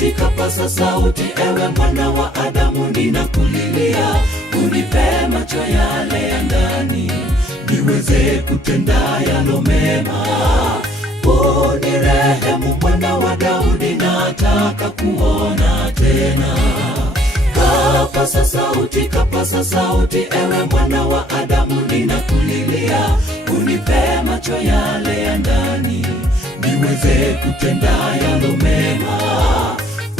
sauti, kapaza sauti, ewe mwana wa Adamu, ninakulilia. Unipe macho yale ya ndani, niweze kutenda yalo mema. Unirehemu mwana wa Daudi, nataka kuona tena. Kapaza sauti, kapaza sauti, ewe mwana wa Adamu, ninakulilia. Unipe macho yale ya ndani, niweze kutenda yalo mema.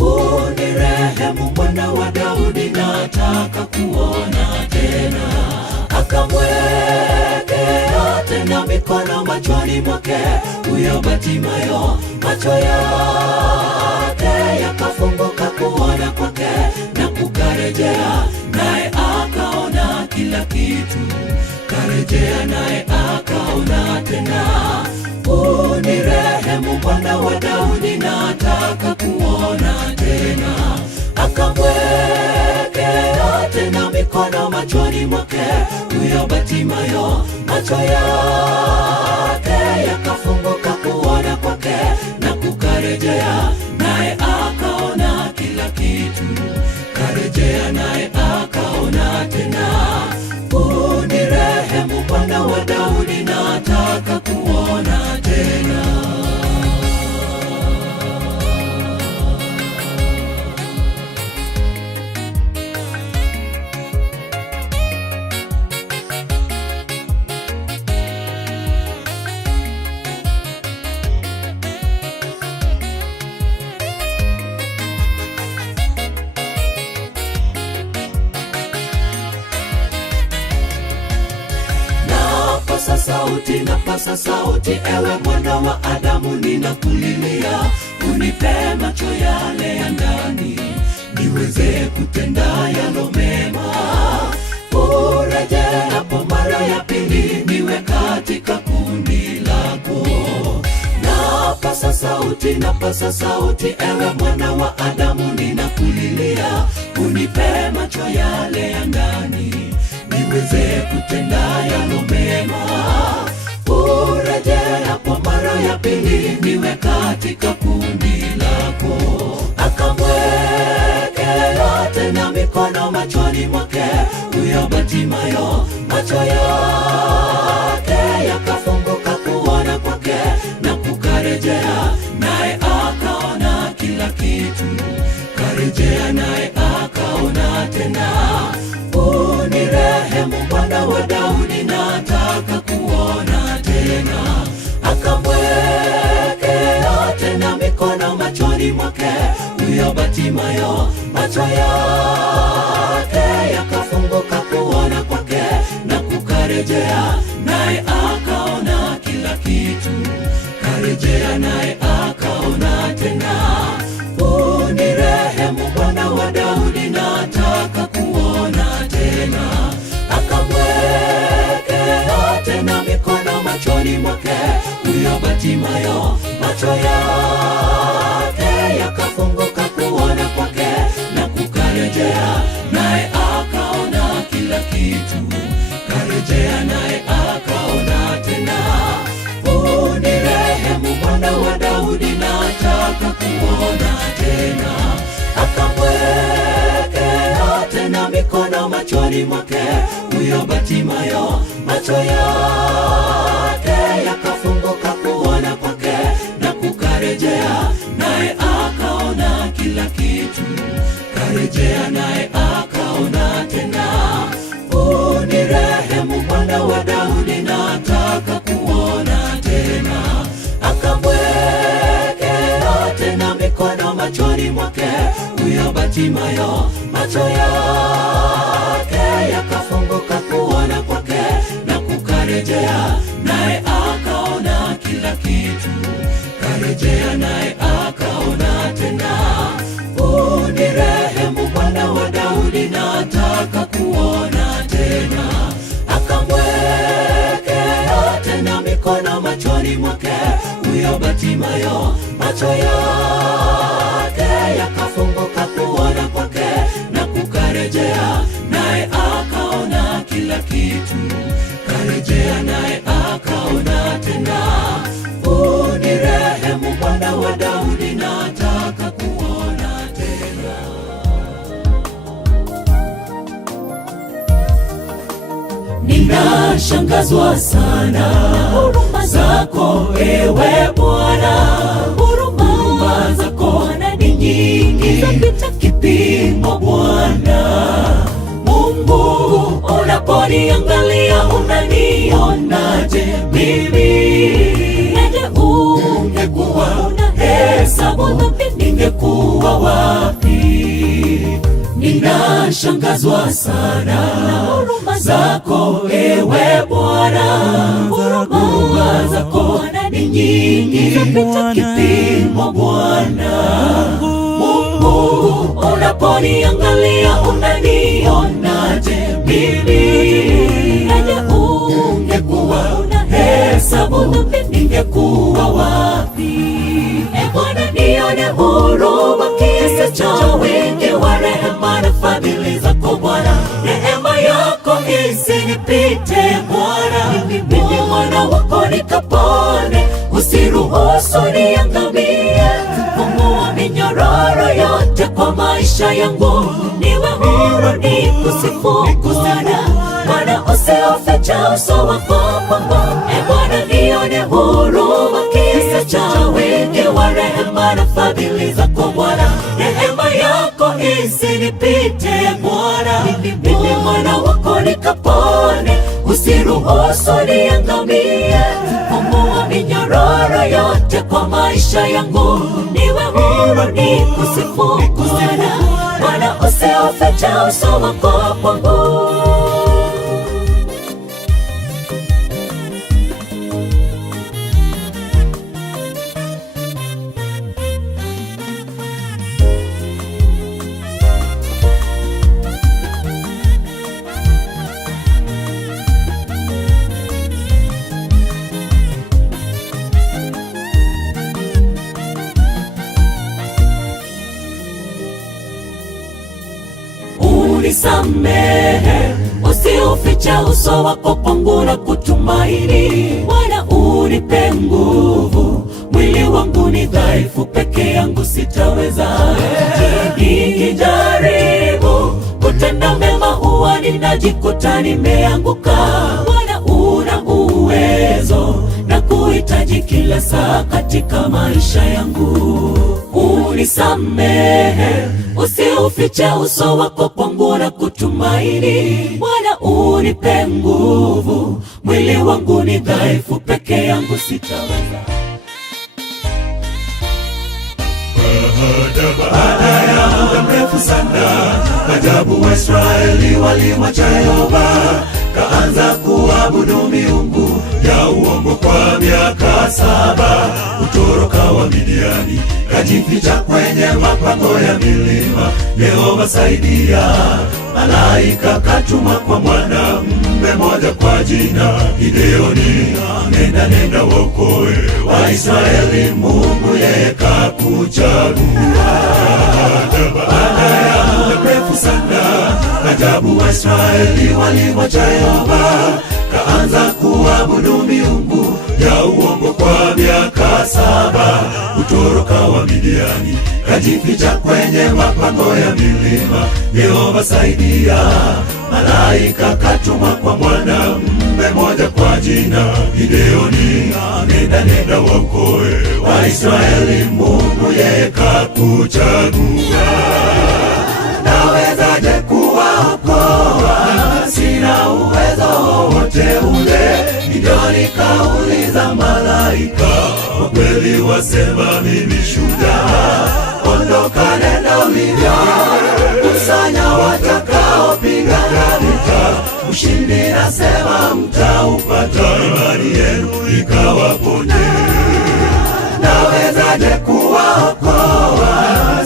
Unirehemu mwana wa Daudi, nataka kuona tena. Akamwekea tena mikono machoni mwake huyo Batimayo, macho yake yakafunguka kuona kwake, na kukarejea naye akaona kila kitu. Karejea naye akaona tena. Unirehemu mwana wa Daudi, nataka kuona tena. Akamwekea tena mikono machoni mwake huyo Batimayo, macho yake yakafunguka kuona kwake, na kukarejea naye akaona kila kitu. Karejea naye akaona tena. Unirehemu mwana wa Daudi, nataka kuona tena. Napasa sauti, ewe mwana wa Adamu, ninakulilia. Unipe macho yale ya ndani, niweze kutenda yalo mema. Urejeapo mara ya pili, niwe katika kundi lako. Napasa sauti, ewe mwana wa Adamu, ninakulilia. Unipe macho yale ya ndani, niweze kutenda yalo mema. Urejeapo mara ya pili, niwe katika kundi lako. Akamwekea tena mikono machoni mwake huyo Batimayo, macho yake yakafunguka kuona kwake, na kukarejea naye akaona kila kitu. Karejea naye akaona tena. Unirehemu mwana wa Daudi, nataka kuona tena. Akamwekea tena mikono machoni mwake huyo Batimayo, macho yake yakafunguka kuona kwake, na kukarejea naye akaona kila kitu. Karejea naye akaona tena. Unirehemu mwana wa Daudi, nataka kuona tena. Akamwekea tena mikono machoni mwake huyo Batimayo, macho yake yakafunguka kuona kwake, na kukarejea naye akaona kila kitu. Karejea naye akaona tena. Unirehemu mwana wa Daudi, nataka kuona tena. Akamwekea tena mikono machoni mwake huyo Batimayo, macho yake yakafunguka kuona kwake, na kukarejea naye akaona kila kitu. Karejea naye akaona tena. Unirehemu mwana wa Daudi, nataka kuona tena. Akamwekea tena mikono machoni mwake huyo Batimayo, macho yake yakafunguka kuona kwake, na kukarejea naye akaona kila kitu. Karejea naye akaona tena. Unirehemu mwana wa Daudi, nataka kuona tena. Akamwekea tena mikono machoni mwake huyo Batimayo, macho yake yakafunguka kuona kwake, na kukarejea naye akaona kila kitu. Karejea naye akaona tena. Unirehemu mwana wa Daudi, nataka kuona Ninashangazwa sana huruma zako ewe Bwana, huruma zako ni nyingi zapita kipimo Bwana. Mungu unaponiangalia unanionaje mimi? Ende ungekuwa unahesabu dhambi ningekuwa wapi? Ninashangazwa sana na huruma zako ewe Bwana, huruma zako ni nyingi zapita kipimo Bwana. Mungu unaponiangalia unanionaje mimi? Ende ungekuwa unahesabu dhambi ningekuwa wapi? Bwana nione huruma kiasi cha wingi wa rehema na fadhili zako Bwana. Neema yako isinipite Bwana, mimi mwana wako nikapone. Usiruhusu niangamie, fungua minyororo yote kwa maisha yangu, niwe huru nikusifu Bwana. Bwana usiufiche uso wako kwangu, Bwana nione huruma kiasi cha wingi wa rehema na fadhili zako Bwana. Neema yako isinipite Bwana, mimi mwana wako nikapone. Usiruhusu niangamie, fungua minyororo yote kwa maisha yangu, niwe huru nikusifu Bwana. Bwana usiufiche uso wako kwangu. Unisamehe, usiufiche uso wako kwangu na kutumaini. Bwana unipe nguvu, mwili wangu ni dhaifu, peke yangu sitaweza. Nikijaribu kutenda mema huwa ninajikuta nimeanguka. Bwana una uwezo na kuhitaji kila saa katika maisha yangu. Unisamehe, usiufiche uso wako kwangu na kutumaini. Bwana unipe nguvu, mwili wangu ni dhaifu, peke yangu sitaweza. Baada ya muda mrefu sana, ajabu Waisraeli walimwacha Yehova, kaanza kuabudu miungu ya uongo kwa miaka 7. Utoroka wa Midiani, kajificha kwenye mapango ya milima. Yehova saidia, malaika katuma kwa mwanamume mmoja kwa jina Gideoni. Nenda wokoe Waisraeli, Mungu yeye kakuchagua. Baada ya muda mrefu sana, ajabu Waisraeli walimwacha Yehova, kaanza kuabudu miungu ya uongo kwa miaka 7. Utoroka wa Midiani, kajificha kwenye mapango ya milima. Yehova saidia, malaika katuma kwa mwanamume mmoja kwa jina Gideoni. Nenda wokoe Waisraeli, Mungu yeye kakuchagua. Nawezaje kuwaokoa? Sina uwezo wowote ule. Gideoni kauliza malaika, kwa kweli wasema mimi shujaa? Ondoka, nenda ulivyo, kusanya watakaopigana vita. Ushindi nasema mtaupata, imani yenu ikawaponye. Nawezaje kuwaokoa?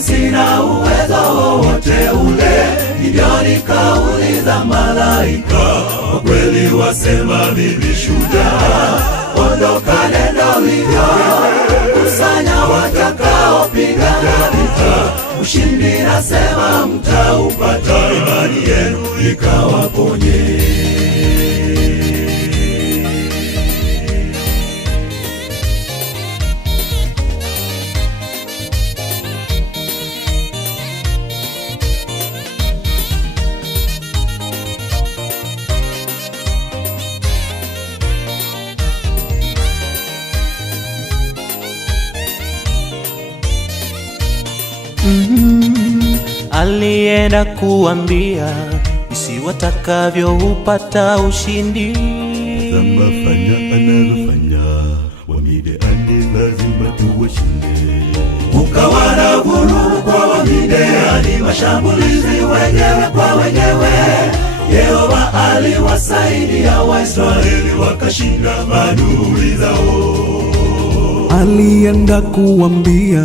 Sina uwezo wowote ule. Gideoni kauliza malaika, kwa kweli wasema mimi shujaa? Ondoka, nenda ulivyo, kusanya watakaopigana vita. Ushindi nasema mtaupata, imani yenu ikawaponye. alienda kuambia jinsi watakavyo upata ushindi. Tazama fanya analofanya, Wamidiani lazima tuwashinde. Ukawa na vurugu kwa Wamidiani, mashambulizi wenyewe kwa wenyewe. Yehova aliwasaidia Waisraeli wakashinda maadui zao. Alienda kuambia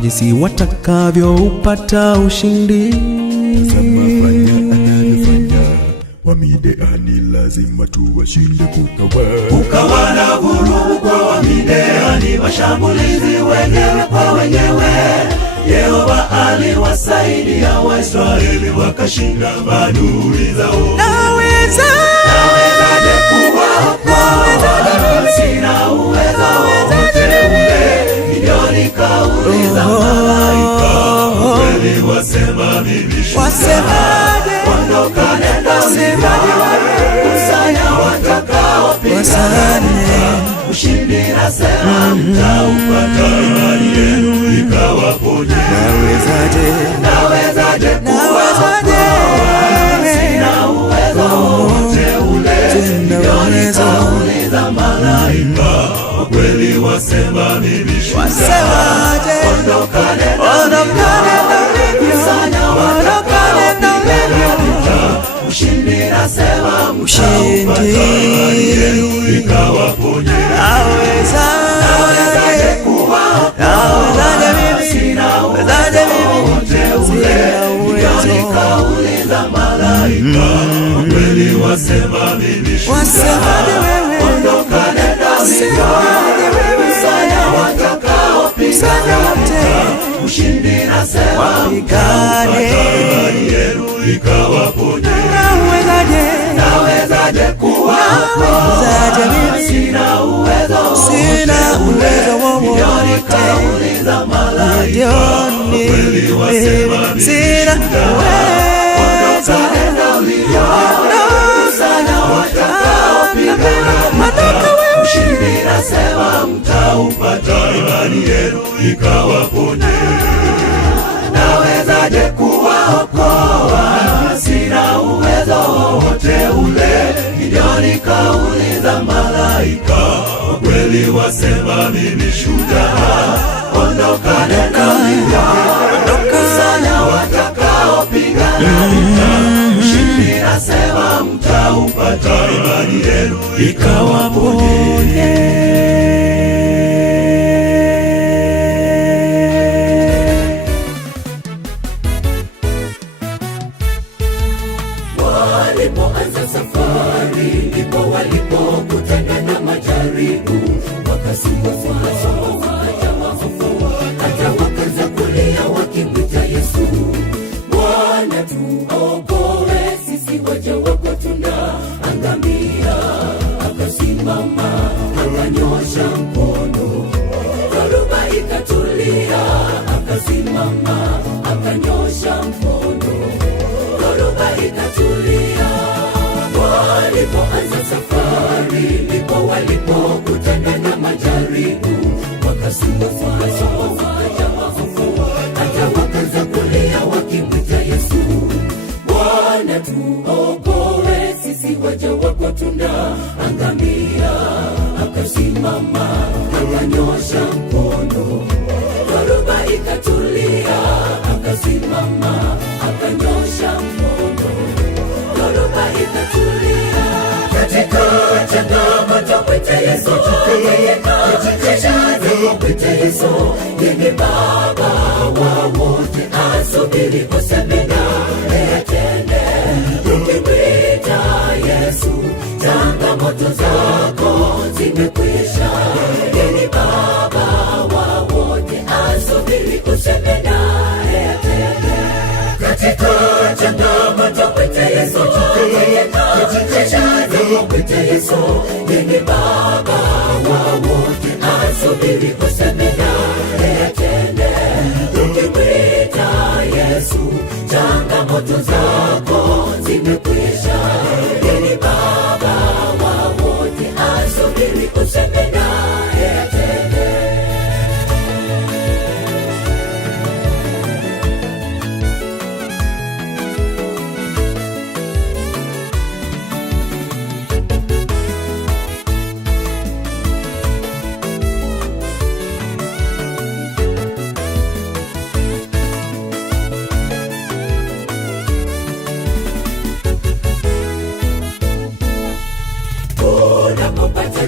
jinsi watakavyo upata ushindi. Tazama fanya analofanya, Wamidiani lazima tuwashinde. Ukawa na vurugu kwa Wamidiani, mashambulizi wenyewe kwa wenyewe. Yehova aliwasaidia Waisraeli wakashinda maadui zao. Nawezaje kuwaokoa? Sina uwezo wowote ule. Gideoni kauliza malaika, kweli wasema mimi shujaa. Ondoka nenda kusanya watakaopigana. Ushindi nasema mtaupata, imani yenu ikawaponye. Nawezaje kuwaokoa? Sina uwezo wowote ule. Gideoni kauliza malaika, kweli wasema mimi shujaa. Ondoka nenda kusanya watakaopigana. Ushindi nasema mtaupata, imani yenu ikawaponye. Nawezaje kuwaokoa? Sina uwezo wowote ule. Gideoni kauliza malaika, kweli wasema mimi shujaa. Ondoka nenda kusanya watakaopigana. Ushindi nasema mtaupata, imani yenu ikawaponye. Nawezaje kuwaokoa? Sina uwezo wowote. Gideoni kauliza malaika, kweli wasema mimi shujaa. Ondoka nenda kusanya watakaopigana. Ushindi nasema mtaupata, imani yenu ikawaponye. Nawezaje kuwaokoa? Sina uwezo wowote ule. Gideoni kauliza malaika, kweli wasema mimi shujaa. Ondoka nenda kusanya watakaopigana. Ushindi nasema mtaupata, imani yenu ikawaponye. Walipoanza safari, ndipo walipokutana na majaribu. Wakasumbua hata wakaanza kulia wakimwita Yesu, Bwana tuokoe, sisi waja wako tunaangamia. Akasimama akanyosha mkono, dhoruba ikatulia. Akasimama akanyosha mkono, dhoruba ikatulia. Walipoanza safari, ndipo walipokutana na majaribu. Wakasumbua hata wakaanza kulia wakimwita Yesu, Bwana tuokoe, sisi waja wako tunaangamia. Akasimama akanyosha mkono, dhoruba ikatulia. Akasimama akanyosha mkono, dhoruba ikatulia. Katika changamoto mwite Yesu, mwite Yesu, yeye Baba wa wote, asubiri useme naye atende. Ukimwita Yesu, changamoto zako zimekwisha. Yeye Baba wa wote, asubiri useme naye atende. Katika changamoto mwite Yesu, mwite Yesu, yeye Baba wa wote, asubiri useme naye atende. Ukimwita Yesu, changamoto zako zimekwisha. Yeye Baba wa wote, asubiri useme naye atende.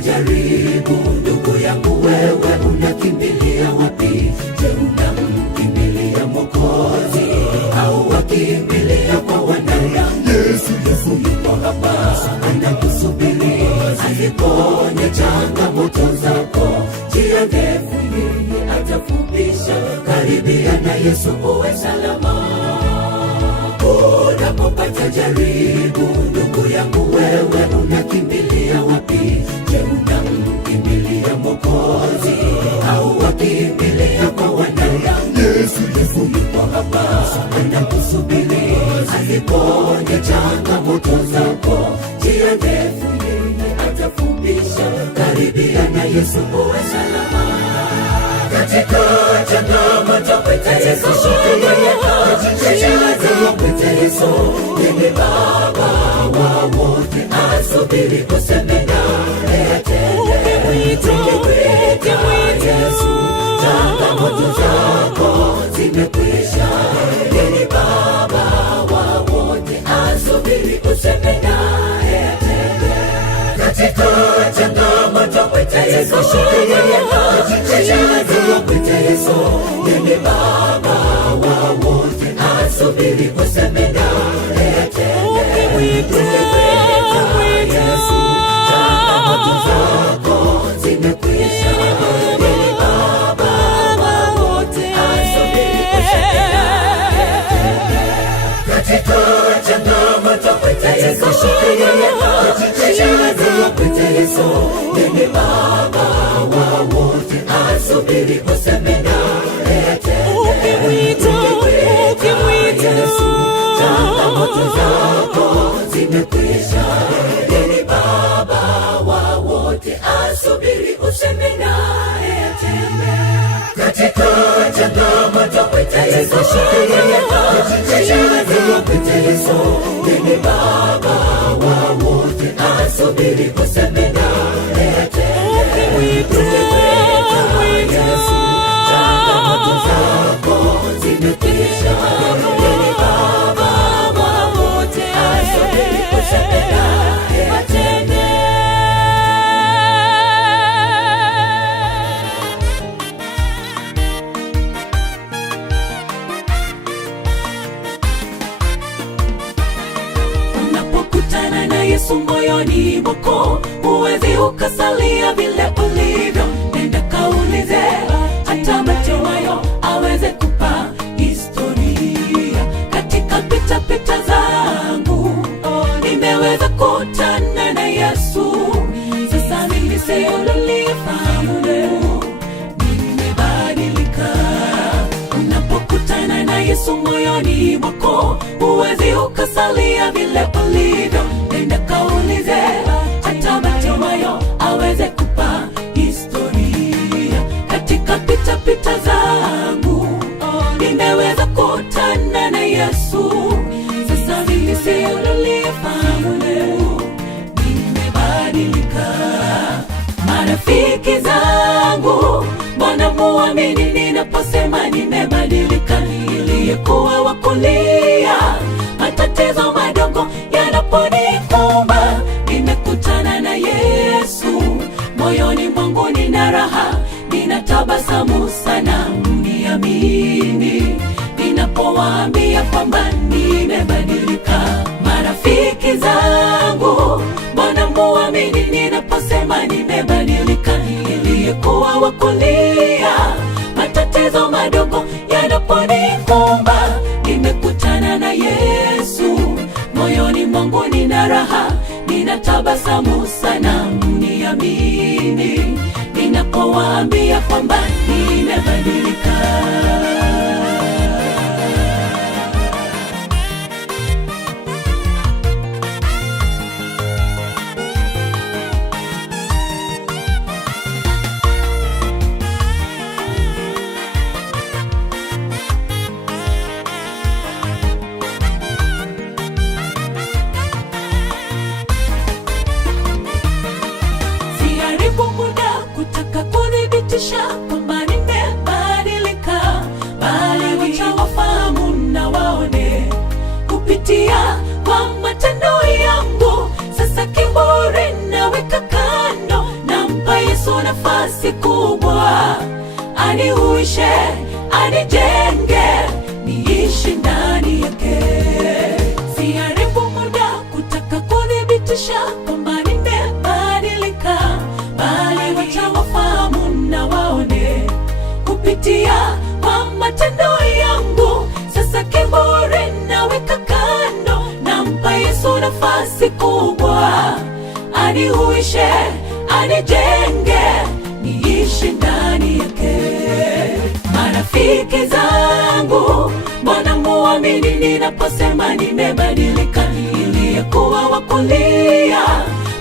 jaribu, ndugu yangu, wewe unakimbilia wapi? Je, unamkimbilia Mwokozi au wakimbilia kwa wanadamu? Yesu yuko hapa anakusubiri, aziponye changamoto zako. Njia ndefu yeye atafupisha, karibia na Yesu uwe salama. Unapopata jaribu, ndugu yangu, wewe unakimbilia wapi? Je, unamkimbilia Mwokozi au wakimbilia kwa wanadamu? Yesu yuko hapa anakusubiri, aziponye changamoto zako. Njia ndefu yeye atafupisha, karibia na Yesu uwe salama. Katika changamoto mwite Yesu, mwite Yesu, yeye Baba wa wote asubiri kuseme naye atende. Mwite Yesu, changamoto zako zimekwisha. Yeye Baba wa wote asubiri kuseme naye atende. Katika changamoto mwite Yesu, mwite Yesu, yeye Baba wa wote asubiri kuseme naye atende. Mwite Yesu, changamoto zako zimekwisha. Yeye Baba wa wote asubiri kuseme naye atende. Katika changamoto mwite Yesu, mwite Yesu, yeye Baba wa wote asubiri kuseme naye atende. Mwite Yesu, changamoto zako zimekwisha. Yeye Baba wa wote asubiri kuseme naye atende. Katika changamoto mwite Yesu, mwite Yesu, yeye Baba wa wote asubiri kuseme naye atende. Mwite Yesu, changamoto zako zimekwisha. Yeye Baba wa wote asubiri kuseme naye atende. Unapokutana na Yesu moyoni mwako, huwezi ukasalia vile ulivyo. Nenda kaulize, hata Bartimayo aweze kupa historia. Katika pita zangu nimeweza kutana na Yesu. Sasa mimi sio nilifahamu leo, nimebadilika. Unapokutana na Yesu moyoni mwako, huwezi ukasalia vile ulivyo. Nenda kaulize, hata Bartimayo aweze kupa historia. Katika pita zangu nimeweza kutana na Yesu. Sasa mimi sio nilifahamu leo, nimebadilika. Marafiki zangu, mbona muamini ninaposema nimebadilika? Niliyekuwa wa kulia, matatizo madogo yanaponikumba, nimekutana na Yesu. Moyoni mwangu nina raha, ninatabasamu sana. Mniamini ninapowaambia kwamba nimebadilika. Marafiki zangu, mbona muamini ninaposema nimebadilika? Niliyekuwa wa kulia, matatizo madogo yanaponikumba, nimekutana na Yesu. Moyoni mwangu nina raha, ninatabasamu sana. Mniamini ninapowaambia kwamba nimebadilika. kuthibitisha kwamba nimebadilika, bali wacha wafahamu na waone kupitia kwa matendo yangu. Sasa kiburi naweka kando, na nafasi kubwa, anihuishe, anijenge, niishi ndani yake. Siharibu muda kutaka kuthibitisha kwamba nimebadilika, bali wacha wafahamu na waone kupitia kwa matendo yangu. Sasa kiburi naweka kando, nampa Yesu nafasi kubwa, anihuishe, anijenge, niishi ndani yake. Marafiki zangu, mbona muamini ninaposema nimebadilika? Niliyekuwa wa kulia,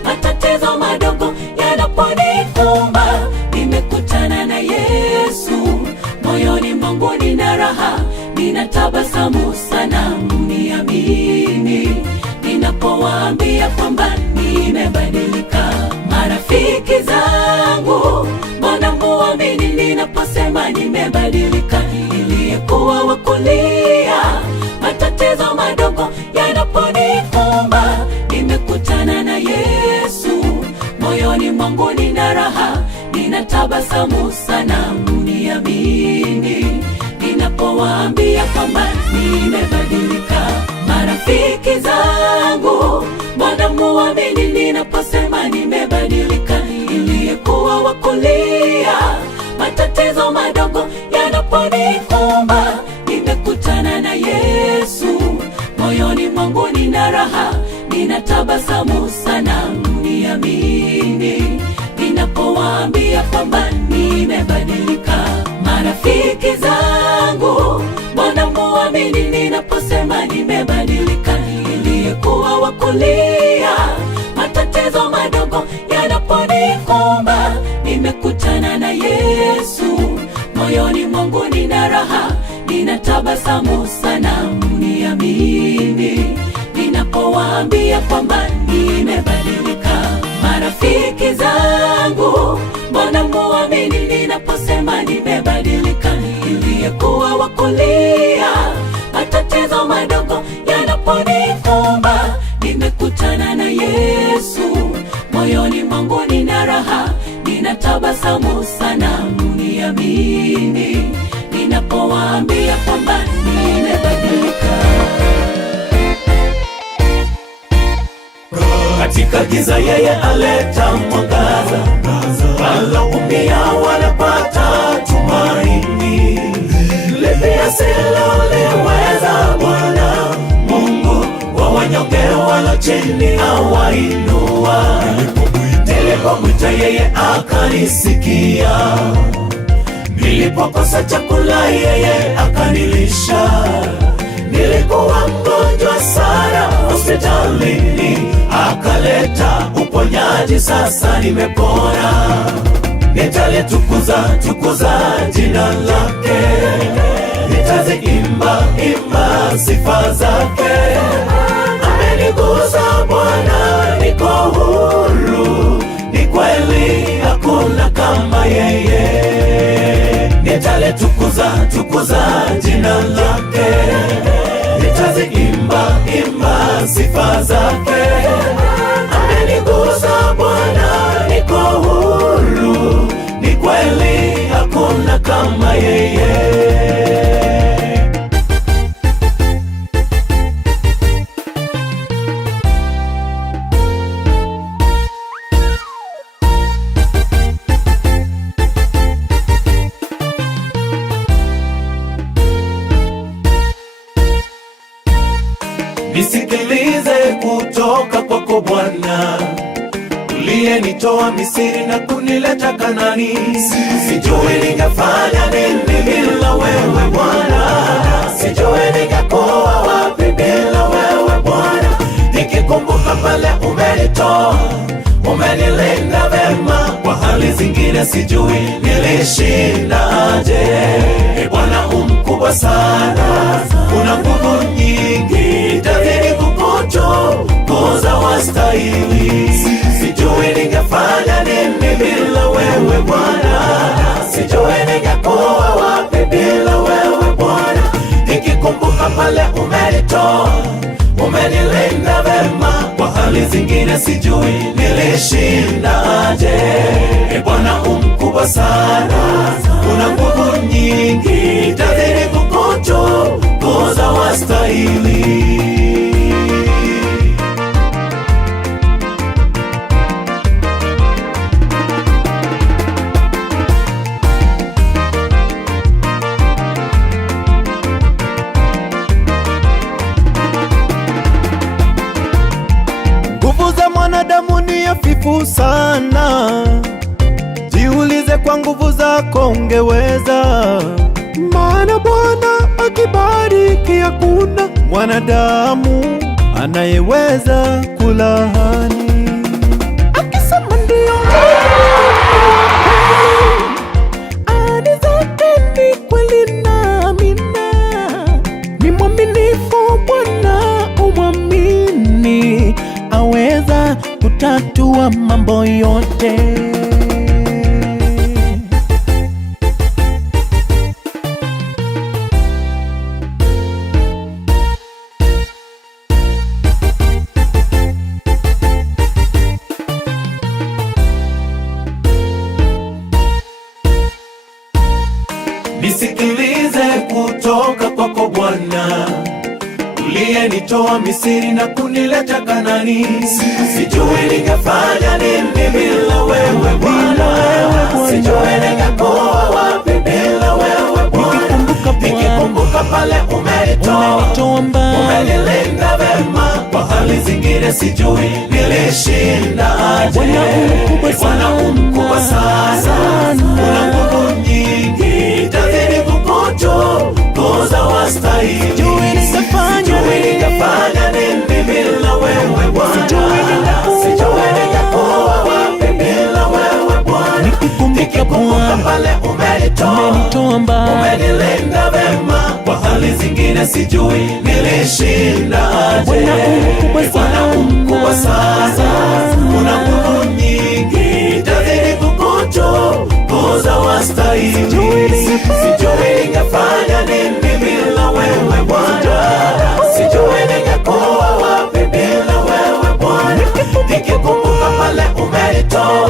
matatizo madogo yanaponikumba, nimekutana na Yesu. Moyoni mwangu nina raha, ninatabasamu sana, mniamini ninapowaambia kwamba nimebadilika. Marafiki zangu, mbona muamini ninaposema nimebadilika? Niliyekuwa wa kulia, matatizo madogo yanaponikumba, nimekutana na Yesu. Moyoni mwangu nina raha, ninatabasamu sana, mniamini ninapowaambia kwamba nimebadilika. Marafiki zangu, mbona muamini ninaposema nimebadilika? Niliyekuwa wa kulia, matatizo madogo yanaponikumba, nimekutana na Yesu. Moyoni mwangu nina raha, ninatabasamu sana, mniamini ninapowaambia kwamba nimebadilika. Marafiki zangu, mbona muamini ninaposema nimebadilika? Niliyekuwa wa kulia, matatizo madogo yanaponikumba, nimekutana na Yesu. Moyoni mwangu nina raha, ninatabasamu sana, mniamini ninapowaambia kwamba nimebadilika. Marafiki zangu, mbona muamini ninaposema nimebadilika? Niliyekuwa wa kulia, matatizo madogo yanaponikumba, nimekutana na Yesu. Moyoni mwangu nina raha, ninatabasamu sana, mniamini ninapowaambia kwamba nimebadilika. Katika giza yeye aleta mwangaza, waloumia wanapata tumaini. Lipi asiloliweza Bwana Mungu, wa wanyonge walo chini awainua. Nilipomwita yeye akanisikia, nilipokosa chakula yeye akanilisha. Nilikuwa mgonjwa sana hospitalini, akaleta uponyaji, sasa nimepona. Nitalitukuza jina lake, nitaziimba sifa zake. Amenigusa Bwana, niko huru, ni kweli hakuna kama yeye. Nitalitukuza jina lake, nitaziimba sifa zake. Amenigusa Bwana, niko huru, ni kweli hakuna kama yeye. Nisikilize kutoka kwako Bwana, uliyenitoa Misri na kunileta Kanani. Sijui ningefanya nini bila wewe Bwana, sijui ningekuwa wapi bila wewe Bwana. Nikikumbuka pale umenitoa, umenilinda vema, kwa hali zingine sijui nilishindaje. Bwana umkubwa sana, una nguvu nyingi, tazidi kukutukuza wastahili. Sijui ningefanya nini bila wewe Bwana, sijui ningekuwa wapi bila wewe Bwana. Nikikumbuka pale umenitoa, umenilinda vema, kwa hali zingine sijui nilishindaje. Bwana umkubwa mkubwa sana, una nguvu nyingi, tazidi kukutukuza, wastahili. Nguvu za mwanadamu ni hafifu sana, jiulize kwa nguvu zako ungeweza. Maana Bwana akibariki hakuna mwanadamu anayeweza kulaani. Akisema ndio, ahadi zake ni kweli na amina. Ni mwaminifu Bwana, umwamini, aweza kutatua mambo yote. Nisikilize kutoka kwako Bwana, uliyenitoa Misri na kunileta Kanani. Sijui ningefanya nini bila wewe Bwana, sijui ningekuwa wapi bila wewe Bwana. Nikikumbuka pale umenitoa, umenilinda vema, kwa hali zingine sijui nilishinda aje. Bwana umkubwa sana, una nguvu nyingi, tazidi kukutukuza, wastahili. Sijui ningefanya nini bila wewe Bwana, sijui ningekuwa wapi bila wewe Bwana. Nikikumbuka pale umenitoa, umenilinda vema, kwa hali zingine sijui nilishinda aje. Bwana umkubwa sana, una nguvu nyingi, tazidi kukutukuza, wastahili. Sijui ningefanya nini bila wewe Bwana, sijui ningekuwa wapi bila wewe Bwana. Nikikumbuka pale umenitoa,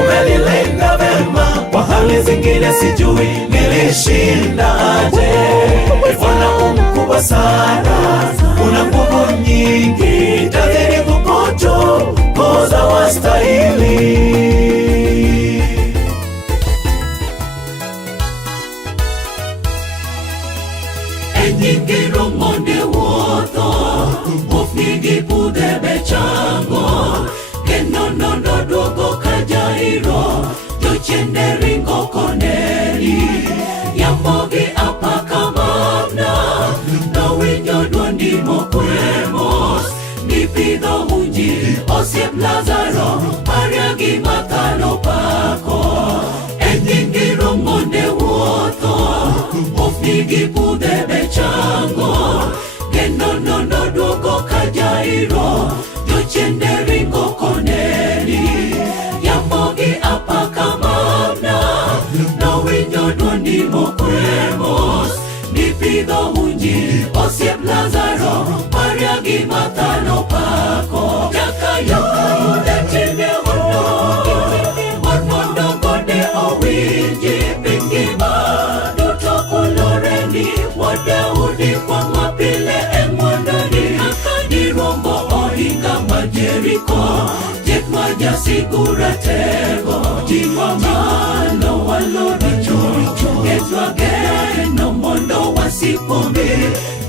umenilinda vema, kwa hali zingine sijui nilishinda aje. Bwana umkubwa sana, una nguvu nyingi, tazidi kukutukuza, wastahili. Enyingiro monde wuotho, ofnigi pudhebe chango, kendo nono duogo ka jairo, jochiende ringo koneri. Yamogi apaka mamna, nowinjo dwondi mokwemos, nipidho unji osiep Lazaro, Maria gi Martha nopako. Enyingiro monde wuotho, ofnigi pudhebe chango, kendo nono duogo ka jairo, jochiende ringo koneri. Yamogi apaka mamna, nowinjo dwondi mokwemos, nipidho unji osiep Lazaro, Maria gi Martha nopako. Jakayo time hono, mon mondo gode owinji pingima, duto kuloreni Wadaudi kwa mapile emwandani. Akani rombo ohinga Jeriko, jek maja sigura tego, jiwa malo waloricho, getwa geno mondo wasipombi.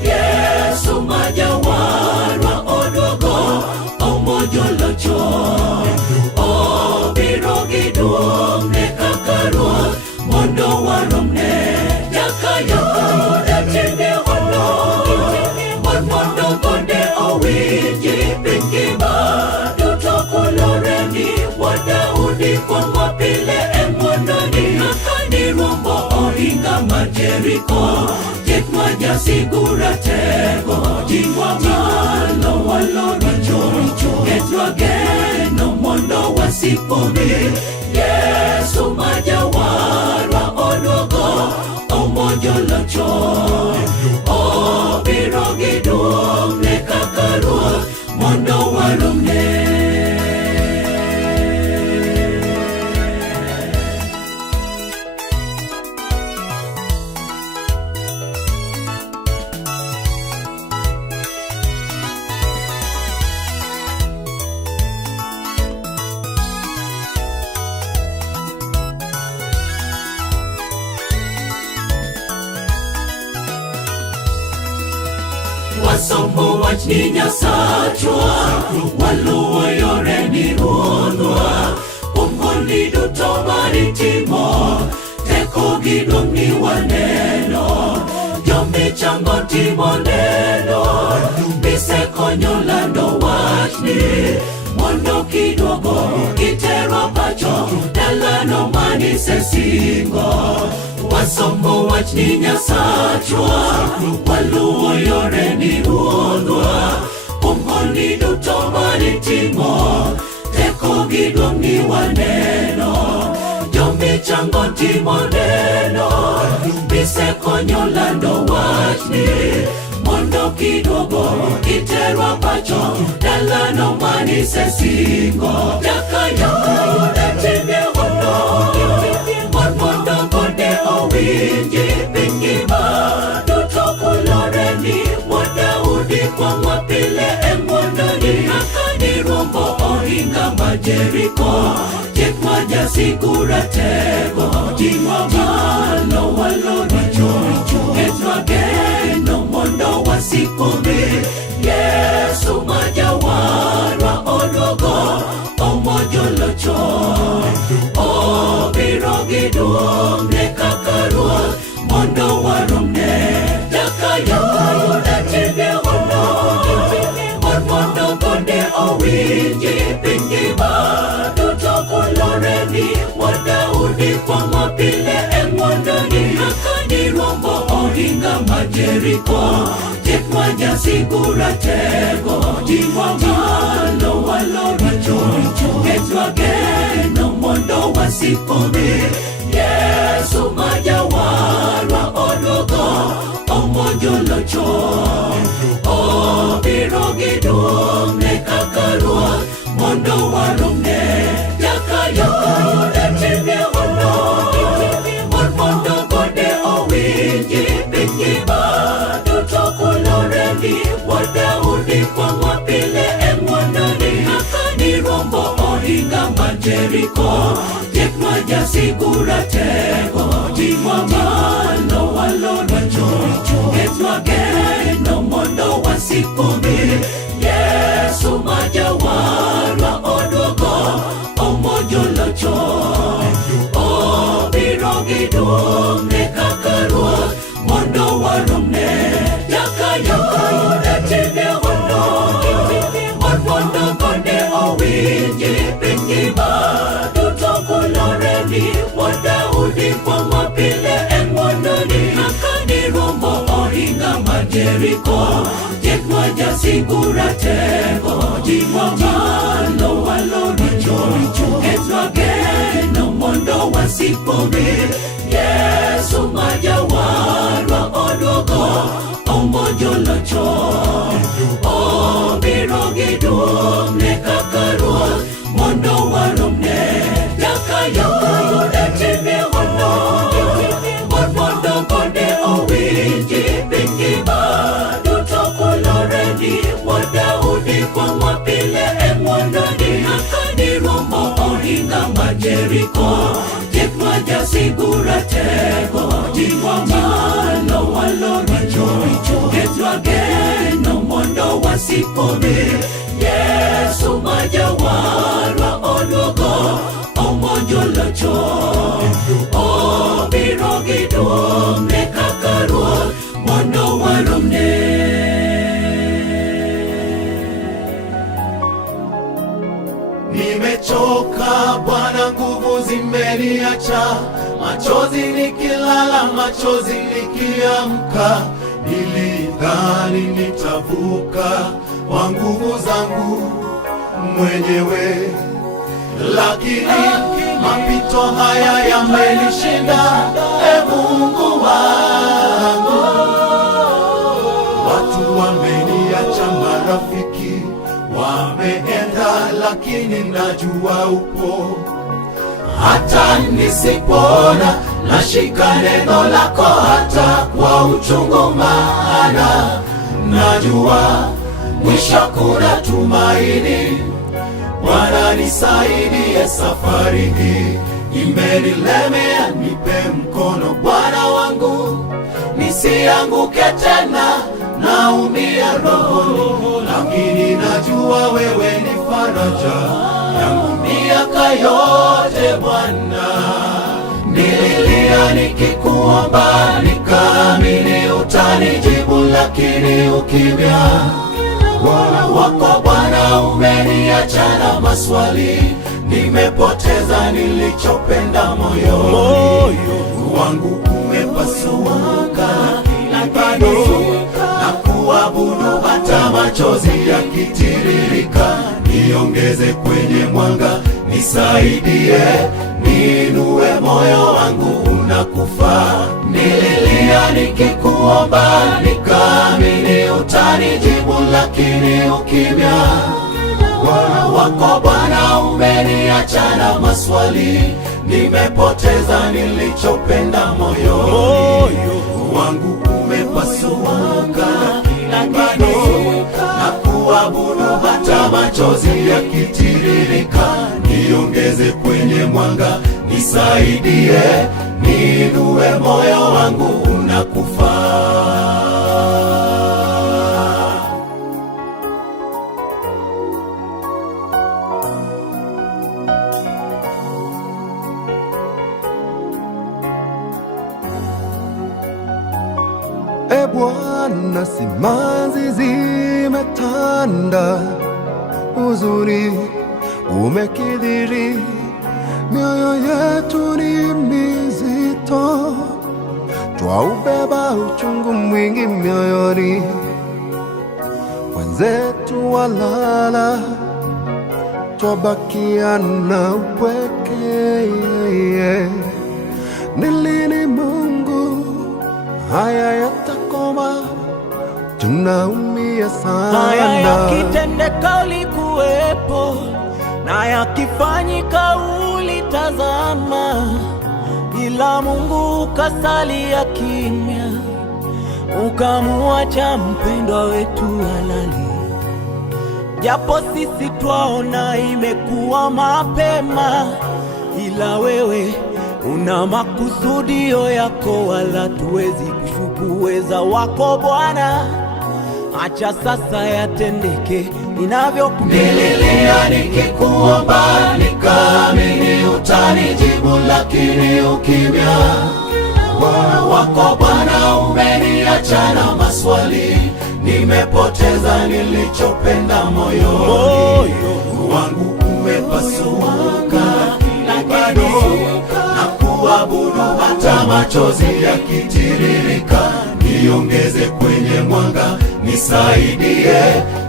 Yesu maja warwa odogo, omojo locho, obiro giduong ne kakarwa, mondo waromne. Jakayo datende hono, mondo konde owinji pingima, duto kuloreni Wadaudi kwa mapile emwandani. Akani rombo ohinga Jeriko, jek maja sigura tego, jiwa malo waloricho, getwa geno mondo wasipombi. Yesu maja warwa odogo, omojo locho, obiro giduong ne kakarwa, mondo waromne. Wasomo wach ni Nyasachwa, waluwo yore ni ruodhwa. Kuomoni duto maritimo, teko gi duong' ni waneno. Jomichango timo neno, gisekonyo lando wachni. Mondo kiduogo giterwa pacho, dalano manisesingo. Wasomo wach ni Nyasachwa, waluwo yore ni ruodhwa. Kuomoni duto maritimo, teko gi duong' ni waneno. Jomichango timo neno, gisekonyo lando wachni. Mondo kiduogo giterwa pacho, dalano manisesingo. Jakayo yude hono, mondo kode owinji piny ngima duto kulore ni Daudi kwang'wa pile e mwandoni. Kaka ni rombo ohinga ma Jeriko, chik ma jasigura tego. Ting'wa malo waloni choricho, ketwa geno mondo wasikome. Yesu ma jawarwa oduogo, omojolo chon. Obiro gi duong' ne kaka ruoth, mondo waromne. Jakayo yude timbe hono, mondo kode owinji piny ngima duto kulore ni Daudi kwang'wa pile e mwandoni. Kaka ni rombo ohinga ma Jeriko, chik ma jasigura tego. Ting'wa malo waloni choricho, ketwa geno mondo wasikome. Yesu ma jawarwa oduogo, omojolo chon. Obiro gi duong' ne kaka ruoth, mondo waromne. Jakayo yude timbe hono, mondo kode owinji piny ngima duto kulore ni Daudi kwang'wa pile e mwandoni. Kaka ni rombo ohinga ma Jeriko, chik ma jasigura tego. Ting'wa malo waloni choricho, ketwa geno mondo wasikome. Yesu ma jawarwa oduogo, omojolo chon. Obiro gi duong' ne kaka ruoth, mondo waromne. Jakayo yude timbe hono, mondo kode owinji piny ngima duto kulore ni Daudi kwang'wa pile e mwandoni. Kaka ni rombo ohinga ma Jeriko, chik ma jasigura tego. Ting'wa malo waloni choricho, ketwa geno mondo wasikome. Yesu ma jawarwa oduogo, omojolo chon. Obiro gi duong' ne kaka ruoth, mondo waromne. Jakayo yude timbe hono, mondo kode owinji piny ngima duto kulore ni Daudi kwang'wa pile e mwandoni. Kaka ni rombo ohinga ma Jeriko, chik ma jasigura tego. Ting'wa malo waloni choricho, ketwa geno mondo wasikome. Yesu ma jawarwa oduogo, omojolo chon. Obiro gi duong' ne kaka ruoth, mondo waromne. Nimechoka Bwana, nguvu zimeniacha, machozi nikilala, machozi nikiamka. Nilidhani nitavuka kwa nguvu zangu mwenyewe, lakini mapito haya yamenishinda. E Mungu wangu, watu wameniacha, marafiki wameenda, lakini najua upo. Hata nisipona, nashika neno lako hata kwa uchungu, maana najua mwisho kuna tumaini. Bwana nisaidie safari hii, imenilemea, nipe mkono Bwana wangu, nisianguke tena, naumia rohoni, lakini najua wewe ni faraja yangu miaka yote Bwana. Nililia nikikuomba, nikaamini utanijibu, lakini ukimya wako Bwana umeniacha na maswali. Nimepoteza nilichopenda moyoni, wangu umepasuka, bado na kuabudu hata machozi yakitiririka. Niongeze kwenye mwanga, nisaidie, niinue, moyo wangu unakufa. Nililia nikikuomba, nikaamini utanijibu, lakini ukimya wako Bwana umeniacha na maswali. Nimepoteza nilichopenda moyoni, wangu umepasuka, bado na kuabudu hata machozi yakitiririka. Niongeze kwenye mwanga, nisaidie, niinue, moyo wangu unakufa. E Bwana, simanzi zimetanda, huzuni umekithiri, mioyo yetu ni mizito, twaubeba uchungu mwingi mioyoni, wenzetu walala, twabakia na upweke. Ni lini Mungu haya yatakoma? Tunaumia sana. Haya yakitendeka ulikuwepo, na yakifanyika ulitazama, ila Mungu ukasalia kimya, ukamuacha mpendwa wetu halali. Japo sisi twaona imekuwa mapema, ila wewe una makusudio yako, wala tuwezi kushuku uweza wako Bwana. Acha sasa yatendeke inavyokupenda. Nililia nikikuomba, nikaamini utanijibu, lakini ukimya wako Bwana umeniacha na maswali. Nimepoteza nilichopenda moyoni, wangu umepasuka, bado na kuabudu hata machozi yakitiririka. Niongeze kwenye mwanga, nisaidie,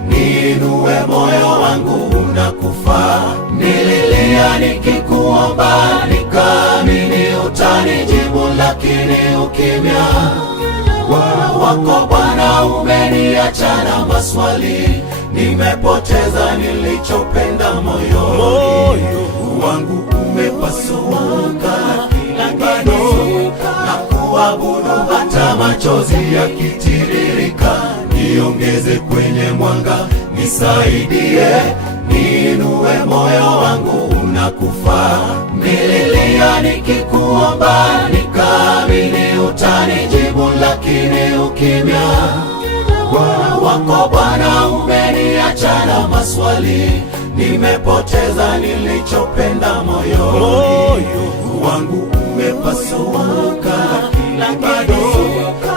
niinue, moyo wangu unakufa. Nililia nikikuomba, nikaamini utanijibu, lakini ukimya wako Bwana umeniacha na maswali. Nimepoteza nilichopenda moyoni, wangu umepasuka, bado na kuabudu hata machozi yakitiririka. Niongeze kwenye mwanga, nisaidie, niinue, moyo wangu unakufa. Nililia nikikuomba, nikaamini utanijibu, lakini ukimya wako Bwana umeniacha na maswali. Nimepoteza nilichopenda moyoni, wangu umepasuka, bado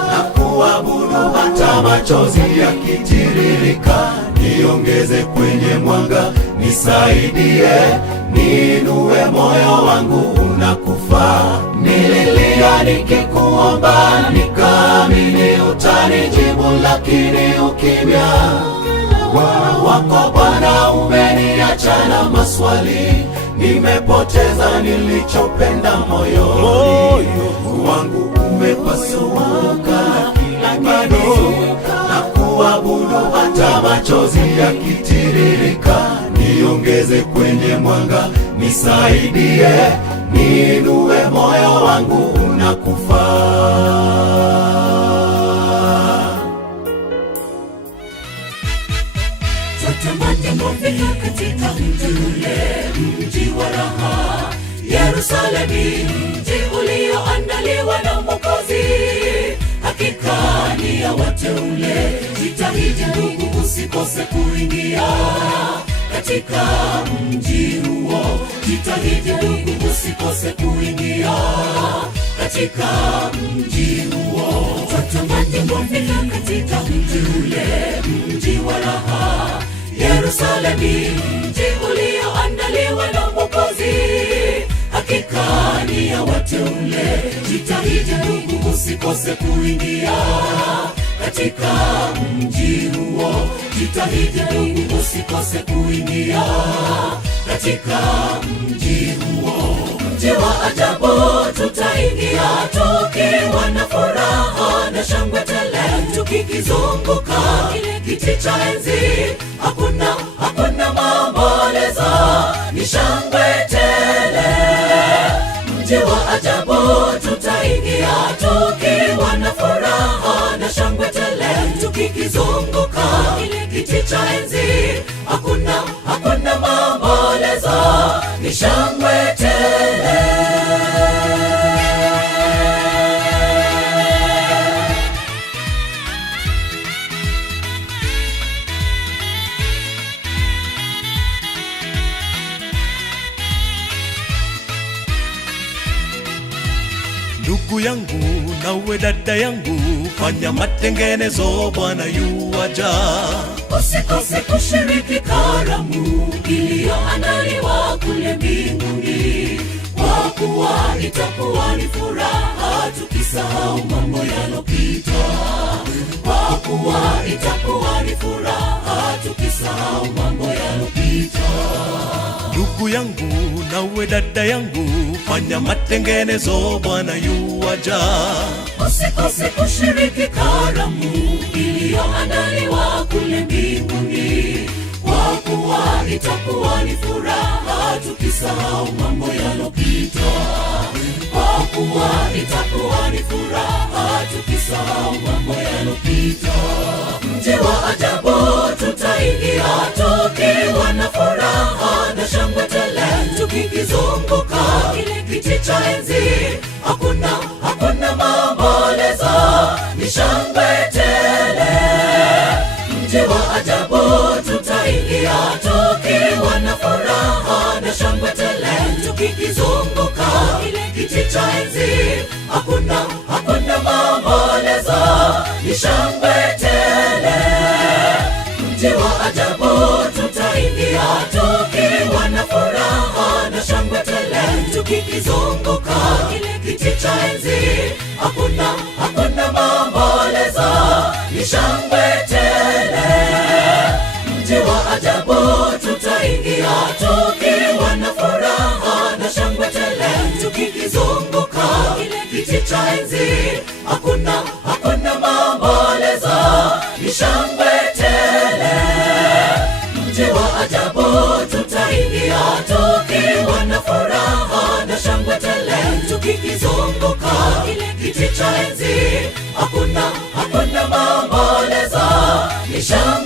na kuabudu hata machozi yakitiririka. Niongeze kwenye mwanga, nisaidie, niinue, moyo wangu unakufa. Nililia nikikuomba, nikaamini utanijibu, lakini ukimya wako Bwana umeniacha na maswali. Nimepoteza nilichopenda moyoni, wangu umepasuka, bado na kuabudu hata machozi yakitiririka. Niongeze kwenye mwanga, nisaidie, niinue, moyo wangu unakufa. Twatamani kufika katika mji ule, mji wa raha, Yerusalemu, mji ulioandaliwa na Mwokozi. hakika ni ya wateule. Jitahidi ndugu, usikose kuingia katika mji huo. Jitahidi ndugu, usikose kuingia katika mji huo. Twatamani kufika katika mji ule, mji wa raha, Yerusalemi, mji ulioandaliwa na Mwokozi. Hakika ni ya wateule. Jitahidi ndugu, usikose kuingia katika mji huo. Jitahidi ndugu, usikose kuingia katika mji huo. Mji wa ajabu tutaingia tukiwa na furaha na shangwe tele, tukikizunguka kile kiti cha enzi. Hakuna maombolezo, ni shangwe tele. Mji wa ajabu tutaingia tukiwa na furaha na shangwe tele, tukikizunguka kile kiti cha enzi. Hakuna maombolezo, ni shangwe tele. Ndugu yangu na uwe dada yangu, fanya matengenezo, Bwana yuaja. Usikose kushiriki karamu iliyoandaliwa kule mbinguni, kwa kuwa itakuwa ni furaha tukisahau mambo yalopita. Kwa kuwa itakuwa ni furaha tukisahau mambo yalopita. Ndugu yangu na uwe dada yangu, fanya matengenezo, Bwana yuaja. Usikose kushiriki karamu iliyoandaliwa kule mbinguni, kwa kuwa itakuwa ni furaha tukisahau mambo yalopita. Kwa kuwa itakuwa ni furaha tukisahau mambo yalopita. Mji wa ajabu tutaingia tukiwa na furaha na shangwe tele, tukikizunguka kile kiti cha enzi. Hakuna maombolezo, ni shangwe tele. Mji wa ajabu tutaingia tukiwa na furaha na shangwe tele, tukikizunguka kile kiti cha enzi. Hakuna maombolezo, ni shangwe tele. Mji wa ajabu tutaingia tukiwa na furaha na shangwe tele, tukikizunguka kile kiti cha enzi. Hakuna maombolezo, ni shangwe tele. Mji wa ajabu tutaingia tukiwa na furaha na shangwe tele, tukikizunguka kile kiti cha enzi. Hakuna maombolezo, ni shangwe tele. Mji wa ajabu tutaingia tukiwa na furaha na shangwe tele, tukikizunguka kile kiti cha enzi. Hakuna maombolezo, ni shangwe